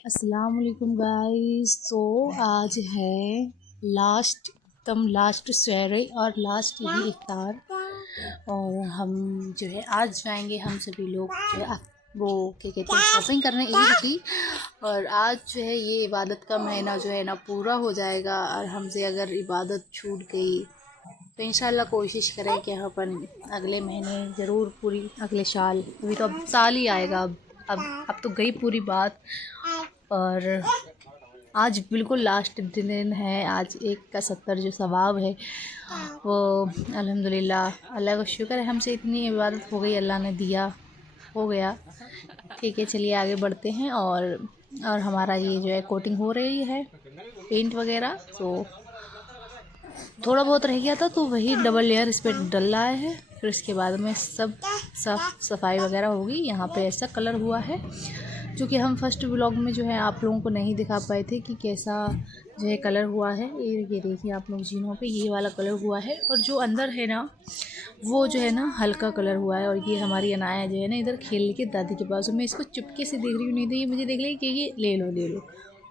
अस्सलाम वालेकुम गाइस। तो आज है लास्ट सहरे और लास्ट यही इफ्तार। और हम जो है आज जाएंगे, हम सभी लोग जो है वो क्या कहते हैं शॉपिंग करने ईद की। और आज जो है ये इबादत का महीना जो है ना पूरा हो जाएगा। और हमसे अगर इबादत छूट गई तो इंशाल्लाह कोशिश करें कि हम अपन अगले महीने ज़रूर पूरी, अगले साल, अभी तो अब साल ही आएगा। अब तो गई पूरी बात। और आज बिल्कुल लास्ट दिन है। आज एक का 70 जो सवाब है वो अल्हम्दुलिल्लाह अल्लाह का शुक्र है, हमसे इतनी इबादत हो गई, अल्लाह ने दिया, हो गया। ठीक है, चलिए आगे बढ़ते हैं। और हमारा ये जो है कोटिंग हो रही है, पेंट वगैरह। तो थोड़ा बहुत रह गया था तो वही डबल लेयर इस पर डल रहा है। फिर इसके बाद में सब साफ सफाई वगैरह होगी। यहाँ पे ऐसा कलर हुआ है जो कि हम फर्स्ट व्लॉग में जो है आप लोगों को नहीं दिखा पाए थे कि कैसा जो है कलर हुआ है। ये देखिए आप लोग, जीनों पे ये वाला कलर हुआ है और जो अंदर है ना वो जो है ना हल्का कलर हुआ है। और ये हमारी अनाया जो है ना इधर खेल के दादी के पास, मैं इसको चुपके से देख रही हूँ, नहीं तो ये मुझे देख रही कि ये ले लो ले लो,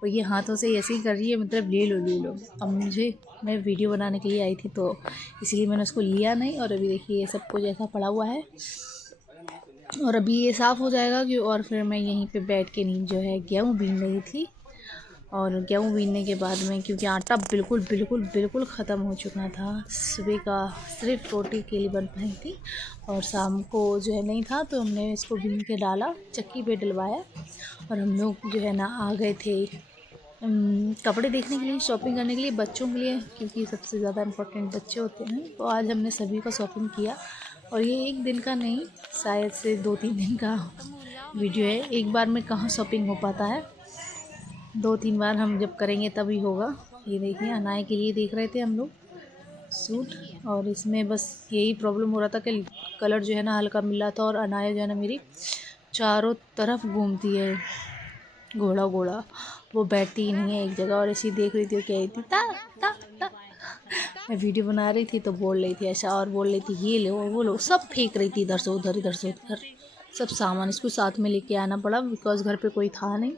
और ये हाथों से ऐसे ही कर रही है, मतलब ले लो ले लो। अब मैं वीडियो बनाने के लिए आई थी तो इसलिए मैंने उसको लिया नहीं। और अभी देखिए ये सब कुछ ऐसा पड़ा हुआ है और अभी ये साफ़ हो जाएगा कि। और फिर मैं यहीं पे बैठ के नीचे जो है गेहूँ बीन रही थी। और गेहूँ बीनने के बाद में, क्योंकि आटा बिल्कुल बिल्कुल बिल्कुल ख़त्म हो चुका था, सुबह का सिर्फ रोटी के लिए बन पाई थी और शाम को जो है नहीं था, तो हमने इसको बीन के डाला, चक्की पे डलवाया। और हम लोग जो है ना आ गए थे कपड़े देखने के लिए, शॉपिंग करने के लिए बच्चों के लिए, क्योंकि सबसे ज़्यादा इम्पोर्टेंट बच्चे होते हैं। तो आज हमने सभी का शॉपिंग किया। और ये एक दिन का नहीं, शायद से 2-3 दिन का वीडियो है। एक बार में कहाँ शॉपिंग हो पाता है, 2-3 बार हम जब करेंगे तभी होगा। ये देखिए अनाया के लिए देख रहे थे हम लोग सूट। और इसमें बस यही प्रॉब्लम हो रहा था कि कलर जो है ना हल्का मिल रहा था। और अनाया जो है ना मेरी चारों तरफ घूमती है घोड़ा घोड़ा, वो बैठती ही नहीं है एक जगह। और ऐसी देख रही थी, वो कह रही थी ता ता ता। मैं वीडियो बना रही थी तो बोल रही थी ऐसा, और बोल रही थी ये लो वो लो, सब फेंक रही थी इधर से उधर इधर से उधर, सब सामान इसको साथ में लेके आना पड़ा बिकॉज़ घर पे कोई था नहीं,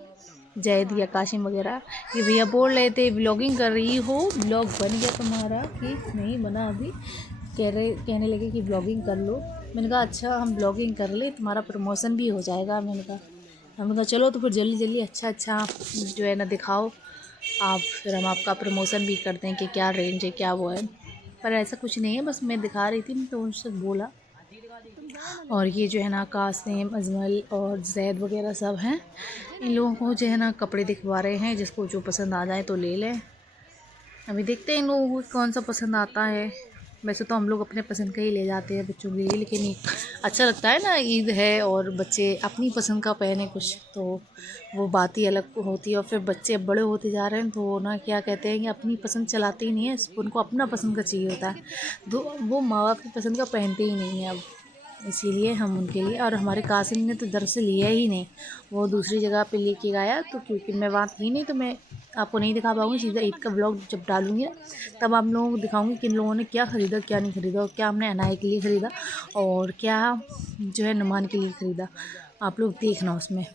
जैद या काशिम वगैरह। ये भैया बोल रहे थे व्लॉगिंग कर रही हो, व्लॉग बन गया तुम्हारा कि नहीं बना अभी, कहने लगे कि व्लॉगिंग कर लो। मैंने कहा अच्छा हम व्लॉगिंग कर ले, तुम्हारा प्रमोशन भी हो जाएगा। हमने कहा चलो तो फिर जल्दी जल्दी अच्छा जो है ना दिखाओ आप, फिर हम आपका प्रमोशन भी करते हैं कि क्या रेंज है क्या वो है। पर ऐसा कुछ नहीं है, बस मैं दिखा रही थी तो उनसे बोला। और ये जो है ना कासिम, अजमल और जैद वगैरह सब हैं, इन लोगों को जो है ना कपड़े दिखवा रहे हैं, जिसको जो पसंद आ जाए तो ले लें। अभी देखते हैं इन लोगों को कौन सा पसंद आता है। वैसे तो हम लोग अपने पसंद का ही ले जाते हैं बच्चों के लिए, लेकिन एक अच्छा लगता है ना, ईद है और बच्चे अपनी पसंद का पहने कुछ, तो वो बात ही अलग होती है। और फिर बच्चे अब बड़े होते जा रहे हैं तो ना क्या कहते हैं कि अपनी पसंद चलाते ही नहीं है, उनको अपना पसंद का चाहिए होता है, तो वो माँ बाप की पसंद का पहनते ही नहीं है अब। इसीलिए हम उनके लिए, और हमारे कासिम ने तो दरअसल लिया ही नहीं, वो दूसरी जगह पे लेके गया। तो क्योंकि मैं वहाँ थी नहीं तो मैं आपको नहीं दिखा पाऊँगी, सीधा ईद का व्लॉग जब डालूँगी ना तब आप लोगों को दिखाऊँगी कि इन लोगों ने क्या ख़रीदा क्या नहीं ख़रीदा, और क्या हमने अनाया के लिए ख़रीदा और क्या जो है नुमान के लिए ख़रीदा, आप लोग देखना उसमें।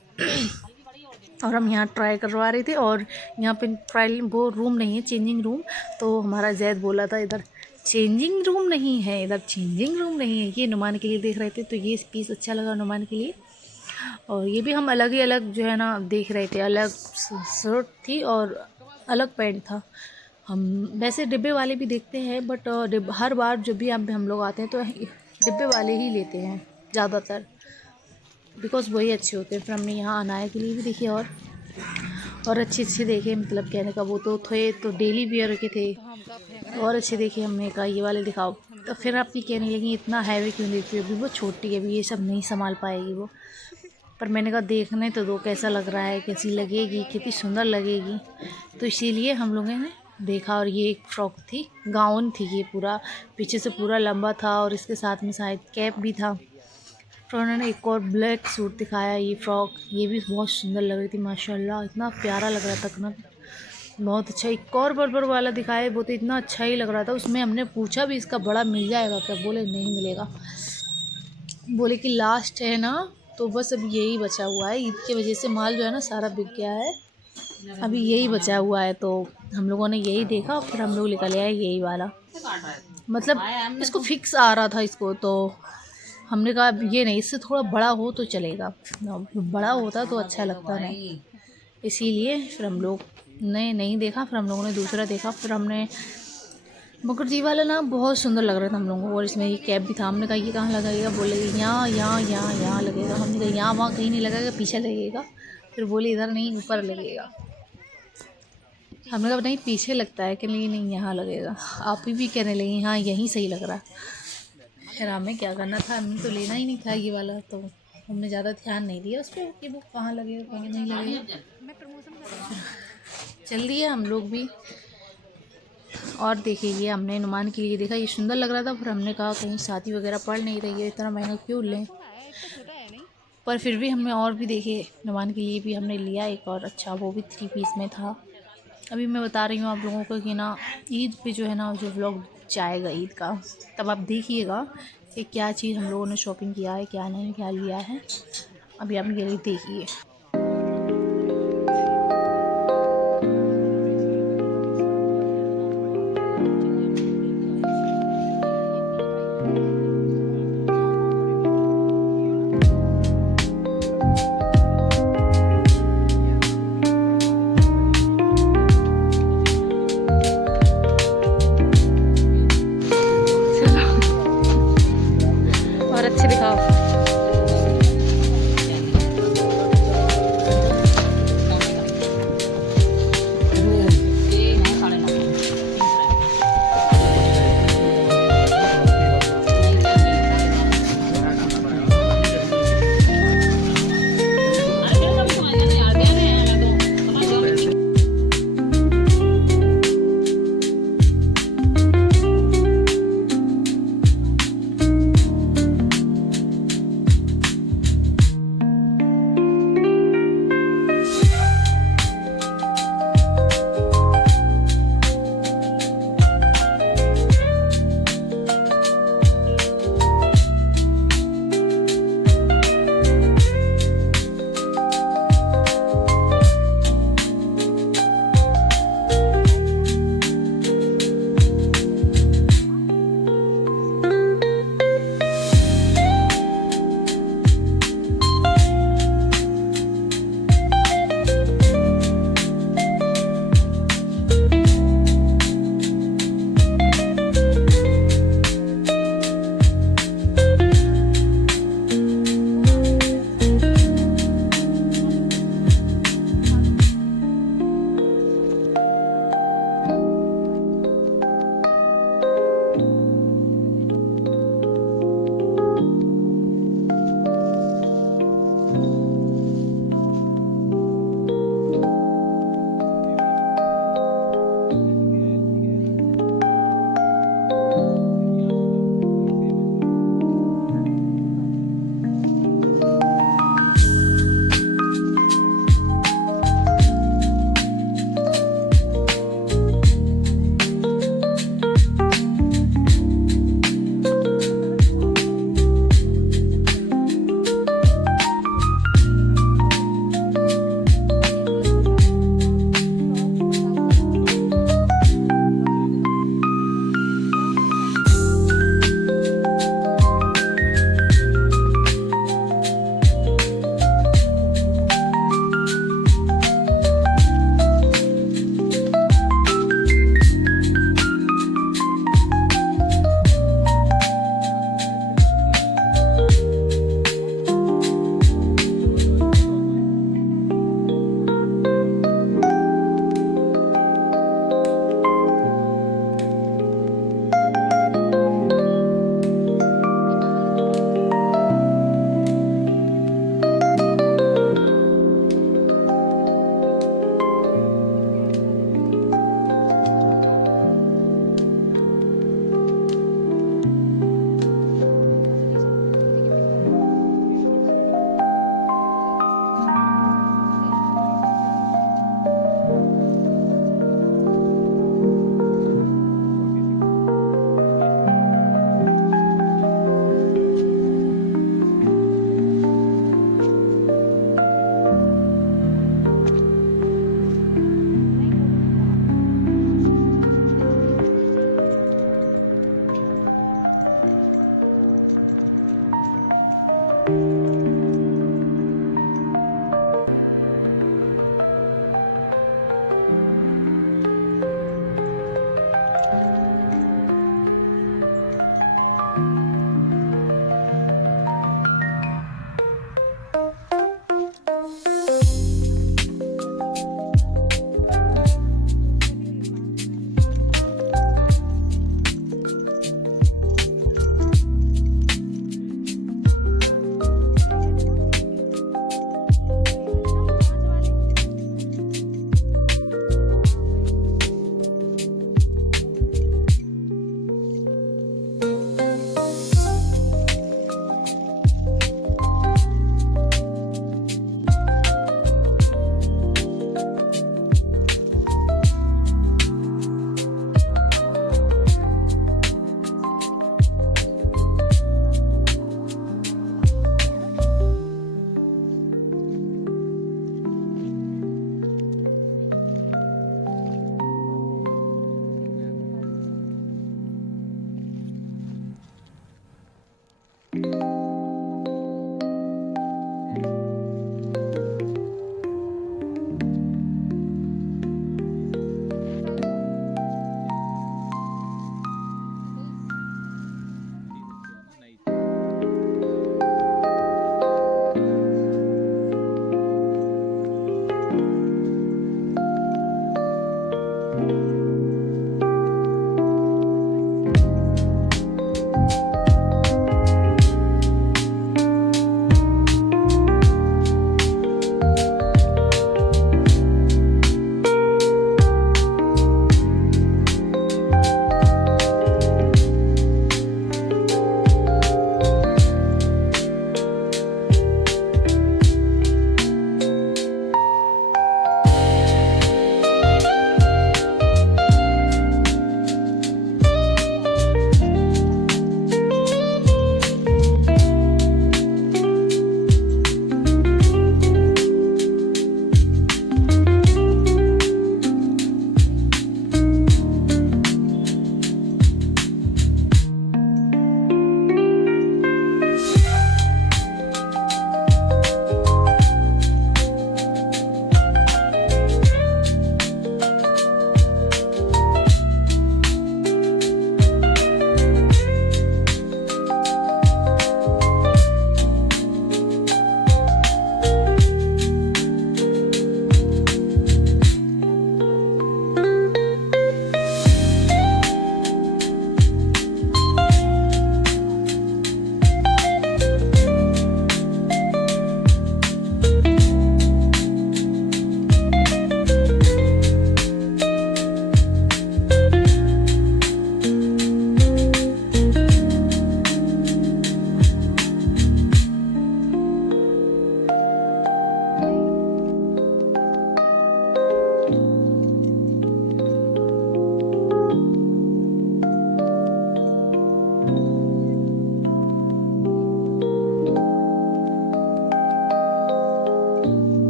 और हम यहाँ ट्राई करवा रहे थे, और यहाँ पे ट्रायल वो रूम नहीं है, चेंजिंग रूम। तो हमारा जैद बोला था इधर चेंजिंग रूम नहीं है, इधर चेंजिंग रूम नहीं है, ये नुमान के लिए देख रहे थे। तो ये पीस अच्छा लगा नुमान के लिए। और ये भी हम अलग ही अलग जो है ना देख रहे थे, अलग शर्ट थी और अलग पैंट था। हम वैसे डिब्बे वाले भी देखते हैं, बट हर बार जब भी हम लोग आते हैं तो डिब्बे वाले ही लेते हैं ज़्यादातर, बिकॉज़ वही अच्छे होते हैं। फिर हमने यहाँ अनाया के लिए भी देखे और अच्छे देखे, मतलब कहने का वो तो थे तो डेली वियर के थे, और अच्छे देखे। हमने कहा ये वाले दिखाओ, तो फिर आपकी कहने लगी इतना हैवी क्यों देखती हो, अभी वो छोटी है, अभी ये सब नहीं संभाल पाएगी वो। पर मैंने कहा देखने तो दो कैसा लग रहा है, कैसी लगेगी, कितनी सुंदर लगेगी, तो इसीलिए हम लोगों ने देखा। और ये एक फ़्रॉक थी, गाउन थी, ये पूरा पीछे से पूरा लंबा था और इसके साथ में शायद कैप भी था। फिर उन्होंने एक और ब्लैक सूट दिखाया, ये फ़्रॉक, ये भी बहुत सुंदर लग रही थी माशाल्लाह, इतना प्यारा लग रहा था ना, बहुत अच्छा। एक और बर्बर वाला दिखाया, वो तो इतना अच्छा ही लग रहा था। उसमें हमने पूछा भी इसका बड़ा मिल जाएगा क्या, बोले नहीं मिलेगा, बोले कि लास्ट है ना तो बस अभी यही बचा हुआ है। ईद की वजह से माल जो है ना सारा बिक गया है, अभी यही बचा हुआ है। तो हम लोगों ने यही देखा, फिर हम लोग निकल आए यही वाला। मतलब इसको फिक्स आ रहा था इसको, तो हमने कहा ये नहीं, इससे थोड़ा बड़ा हो तो चलेगा, बड़ा होता तो अच्छा लगता नहीं, इसीलिए फिर हम लोग ने नहीं देखा। फिर हम लोगों ने दूसरा देखा। फिर हमने मुखर्जी वाला ना बहुत सुंदर लग रहा था हम लोगों को, और इसमें ये कैप भी था। हमने कहा ये कहाँ लगेगा, बोले यहाँ यहाँ यहाँ यहाँ लगेगा। हमने कहा यहाँ वहाँ कहीं नहीं लगेगा, पीछे लगेगा। फिर बोले इधर नहीं, ऊपर लगेगा। हमने कहा नहीं पीछे लगता है कि नहीं यहाँ लगेगा। आप भी कहने लगी हाँ यहीं सही लग रहा। फिर हमें क्या करना था, हमें तो लेना ही नहीं था ये वाला, तो हमने ज़्यादा ध्यान नहीं दिया उस पर कि वो कहाँ लगेगा कहीं नहीं लगेगा। चल दिए हम लोग भी। और देखिए ये हमने नुमान के लिए देखा, ये सुंदर लग रहा था। फिर हमने कहा कहीं शादी वगैरह पड़ नहीं रही है, इतना महंगा क्यों लें। पर फिर भी हमने और भी देखे, नुमान के लिए भी हमने लिया एक और अच्छा, वो भी 3 पीस में था। अभी मैं बता रही हूँ आप लोगों को कि ना ईद पे जो है ना जो व्लॉग जाएगा ईद का, तब आप देखिएगा कि क्या चीज़ हम लोगों ने शॉपिंग किया है, क्या नहीं, क्या लिया है। अभी आप ये देखिए। और अच्छे दिखाओ।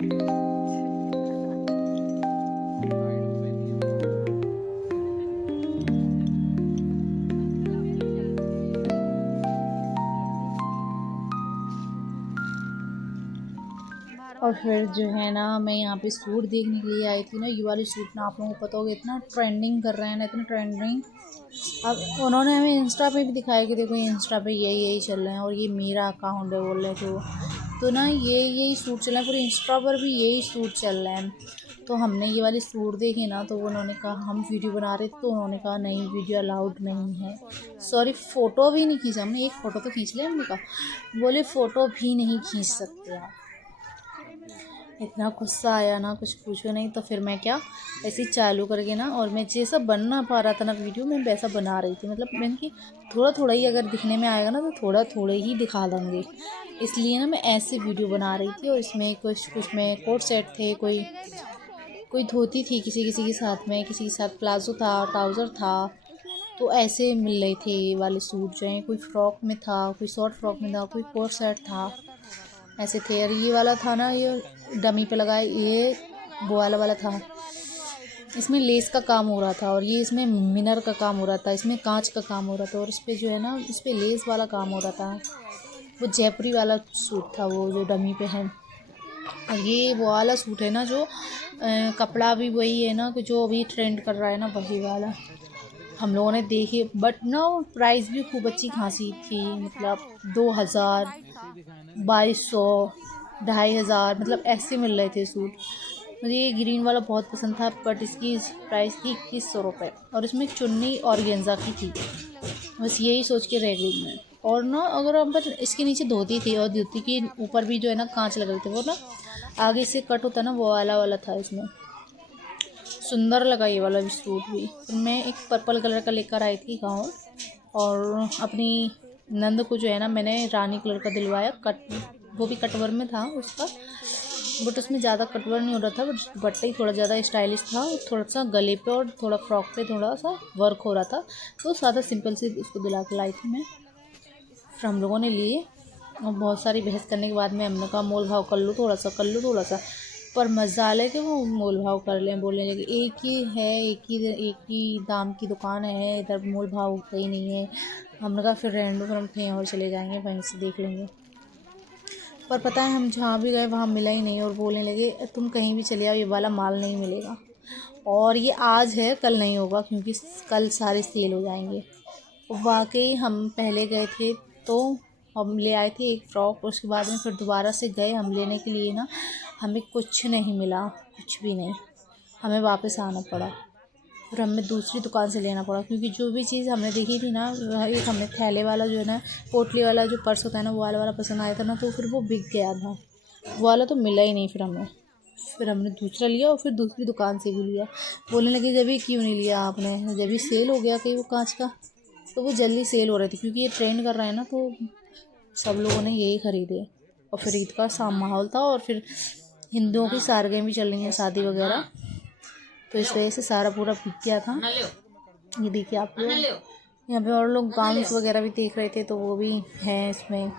और फिर जो है ना, मैं यहाँ पे सूट देखने के लिए आई थी ना। ये वाले सूट ना आप लोगों को पता होगा इतना ट्रेंडिंग कर रहे हैं ना, इतना ट्रेंडिंग। अब उन्होंने हमें इंस्टा पे भी दिखाया कि देखो इंस्टा पे यही चल रहे हैं, और ये मेरा अकाउंट है बोल रहे तो ना यही सूट चल रहा है, पूरे इंस्टा पर भी यही सूट चल रहा है। तो हमने ये वाले सूट देखे ना, तो उन्होंने कहा हम वीडियो बना रहे थे, तो उन्होंने कहा नहीं वीडियो अलाउड नहीं है। सॉरी, फ़ोटो भी नहीं खींचा हमने, एक फ़ोटो तो खींच लिया हमने कहा, बोले फ़ोटो भी नहीं खींच सकते आप। इतना गुस्सा आया ना, कुछ पूछो नहीं। तो फिर मैं क्या ऐसे ही चालू करके ना, और मैं जैसा बनना पा रहा था ना वीडियो में वैसा बना रही थी। मतलब मैंने कि थोड़ा थोड़ा ही अगर दिखने में आएगा ना, तो थोड़ा थोड़ा ही दिखा देंगे, इसलिए ना मैं ऐसे वीडियो बना रही थी। और इसमें कुछ में कोट सेट थे, कोई धोती थी किसी किसी के साथ में, किसी के साथ प्लाजो था, ट्राउज़र था। तो ऐसे मिल रहे थे ये वाले सूट जो हैं, कोई फ्रॉक में था, कोई शॉर्ट फ्रॉक में था, कोई कोट सेट था, ऐसे थे। और ये वाला था ना, ये डमी पे लगाए, ये वो वाला था, इसमें लेस का काम हो रहा था, और ये इसमें मिनर का काम हो रहा था, इसमें कांच का काम हो रहा था, और इस पर जो है ना, इस पर लेस वाला काम हो रहा था। वो जयपुरी वाला सूट था वो जो डमी पे है। और ये वो वाला सूट है ना जो कपड़ा भी वही है ना कि जो अभी ट्रेंड कर रहा है ना, वही वाला हम लोगों ने देखी। बट ना प्राइस भी खूब अच्छी खासी थी, मतलब 2000, 2200, 2500, मतलब ऐसे मिल रहे थे सूट। मुझे ये ग्रीन वाला बहुत पसंद था, बट इसकी प्राइस थी 2100 रुपये, और इसमें चुन्नी ऑर्गेन्जा की थी। बस यही सोच के रह गई मैं। और ना अगर हम पर इसके नीचे धोती थी, और धोती के ऊपर भी जो है ना कांच लगे थे, वो ना आगे से कट होता ना, वो वाला था इसमें। सुंदर लगा ये वाला भी सूट भी। फिर मैं एक पर्पल कलर का लेकर आई थी गाउन, और अपनी नंद को जो है ना मैंने रानी कलर का दिलवाया, वो भी कटवर में था उसका, बट उसमें ज़्यादा कटवर नहीं हो रहा था, बट दुपट्टा ही थोड़ा ज़्यादा स्टाइलिश था, और थोड़ा सा गले पे और थोड़ा फ्रॉक पे थोड़ा सा वर्क हो रहा था। तो सादा सिंपल सी उसको दिला के लाई थी मैं। फिर हम लोगों ने लिए, और बहुत सारी बहस करने के बाद में हमने कहा मोल भाव कर लो थोड़ा सा। पर मज़ा ले कि वो मोल भाव कर लें, बोलने लगे एक ही है, एक ही दाम की दुकान है, इधर मोल भाव होता ही नहीं है। हमने कहा फिर रहने दो, फिर हम कहीं और चले जाएंगे, वहीं से देख लेंगे। पर पता है हम जहाँ भी गए वहाँ मिला ही नहीं, और बोलने लगे तुम कहीं भी चले आओ ये वाला माल नहीं मिलेगा, और ये आज है कल नहीं होगा, क्योंकि कल सारे सेल हो जाएंगे। वाकई हम पहले गए थे तो हम ले आए थे एक फ़्रॉक, उसके बाद में फिर दोबारा से गए हम लेने के लिए ना, हमें कुछ नहीं मिला, कुछ भी नहीं, हमें वापस आना पड़ा। फिर हमें दूसरी दुकान से लेना पड़ा, क्योंकि जो भी चीज़ हमने देखी थी ना, एक हमें थैले वाला जो है ना, पोटली वाला जो पर्स होता है ना, वो वाला पसंद आया था ना, तो फिर वो बिक गया था, वो वाला तो मिला ही नहीं फिर हमें। फिर हमने दूसरा लिया, और फिर दूसरी दुकान से भी लिया। बोलने लगे जब भी क्यों नहीं लिया आपने, जब भी सेल हो गया कहीं वो कांच का, तो वो जल्दी सेल हो रही थी, क्योंकि ये ट्रेंड कर रहा है ना, तो सब लोगों ने यही ख़रीदे। और फिर ईद का माहौल था, और फिर हिंदुओं की सारगें भी चल रही हैं, शादी वगैरह, तो इस वजह से सारा पूरा बिक गया था। ये देखिए आप लोग यहाँ पे, और लोग गाउन्स वगैरह भी देख रहे थे, तो वो भी हैं इसमें।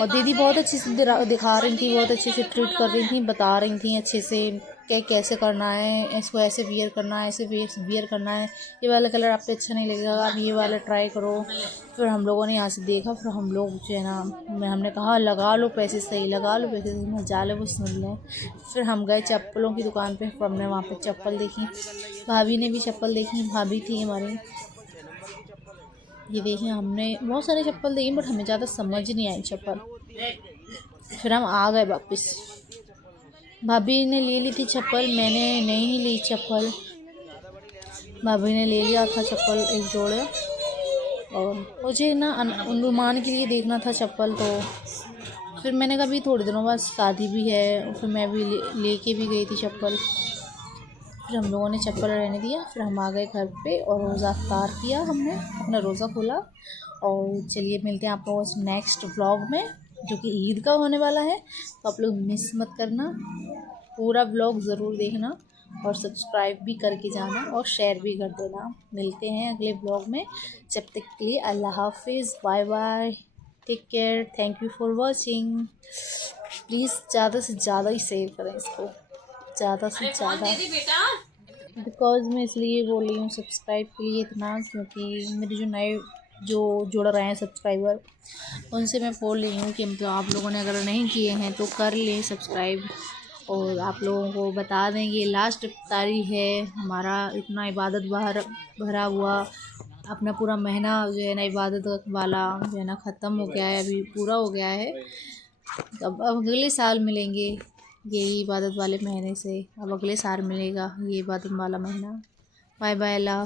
और दीदी बहुत अच्छे से दिखा रही थी, बहुत अच्छे से ट्रीट कर रही थी, बता रही थी अच्छे से कि कैसे करना है, इसको ऐसे वियर करना है, ऐसे वियर करना है, ये वाला कलर आप पे अच्छा नहीं लगेगा, आप ये वाला ट्राई करो। फिर हम लोगों ने यहाँ से देखा, फिर हम लोग जो है ना, हमने कहा लगा लो पैसे सही, लगा लो पैसे सही, मजा ले वो सुन लें। फिर हम गए चप्पलों की दुकान पे, फिर हमने वहाँ पे चप्पल देखी, भाभी ने भी चप्पल देखी, भाभी थी हमारी। ये देखिए हमने बहुत सारे चप्पल देखे, बट हमें ज़्यादा समझ नहीं आई चप्पल। फिर हम आ गए वापस। भाभी ने ले ली थी चप्पल, मैंने नहीं ली चप्पल, भाभी ने ले लिया था चप्पल एक जोड़े। और मुझे ना अनुमान के लिए देखना था चप्पल, तो फिर मैंने कहा भी थोड़े दिनों बाद शादी भी है, और फिर मैं भी लेके भी गई थी चप्पल। फिर हम लोगों ने चप्पल रहने दिया, फिर हम आ गए घर पे, और रोज़ा अफ्तार किया, हमने अपना रोज़ा खोला। और चलिए मिलते हैं आप लोगों से नेक्स्ट व्लॉग में, जो कि ईद का होने वाला है, तो आप लोग मिस मत करना, पूरा व्लॉग ज़रूर देखना, और सब्सक्राइब भी करके जाना, और शेयर भी कर देना। मिलते हैं अगले व्लॉग में, जब तक के लिए अल्लाह हाफिज़, bye bye, take care, thank you for watching. Please ज़्यादा से ज़्यादा ही शेयर करें इसको, ज़्यादा से ज़्यादा। बिकॉज़ मैं इसलिए बोल रही हूँ सब्सक्राइब के लिए इतना, क्योंकि मेरे जो नए जो जुड़ रहे हैं सब्सक्राइबर, उनसे मैं बोल रही हूँ कि मतलब आप लोगों ने अगर नहीं किए हैं तो कर लें सब्सक्राइब। और आप लोगों को बता दें ये लास्ट इफ्तारी है हमारा, इतना इबादत भरा हुआ अपना पूरा महीना जो है ना इबादत वाला जो है ना ख़त्म हो गया है, अभी पूरा हो गया है। अब अगले साल मिलेंगे यही इबादत वाले महीने से, अब अगले साल मिलेगा ये इबादत वाला महीना। बाय बाय, अल्लाह।